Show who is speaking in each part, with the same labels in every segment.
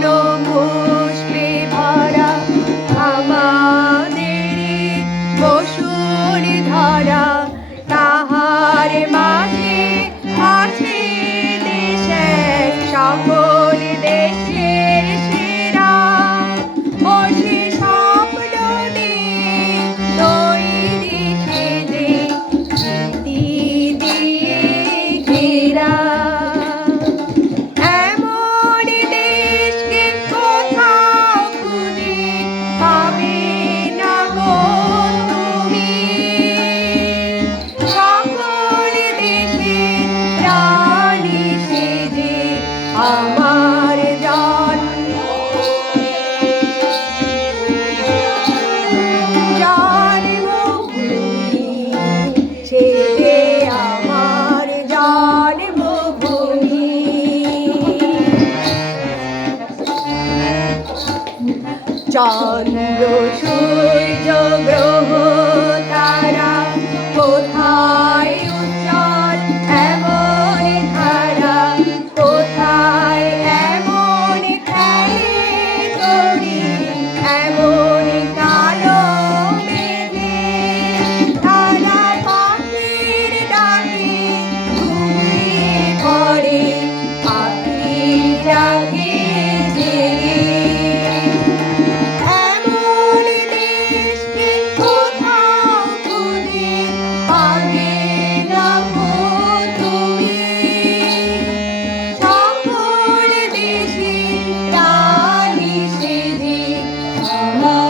Speaker 1: no more. চন্দ্র সূর্য গ্রহ Love.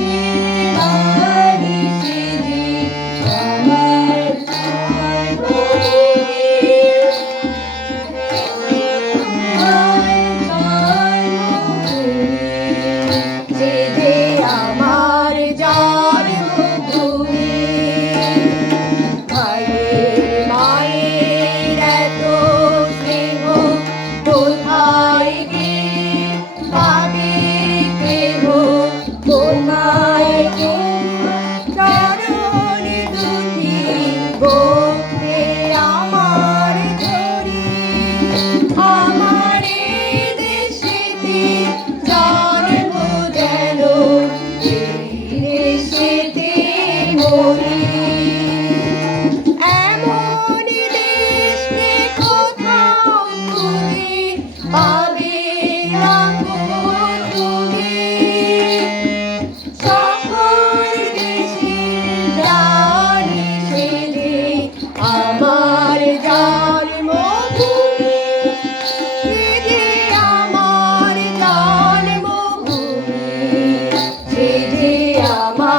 Speaker 1: Amen.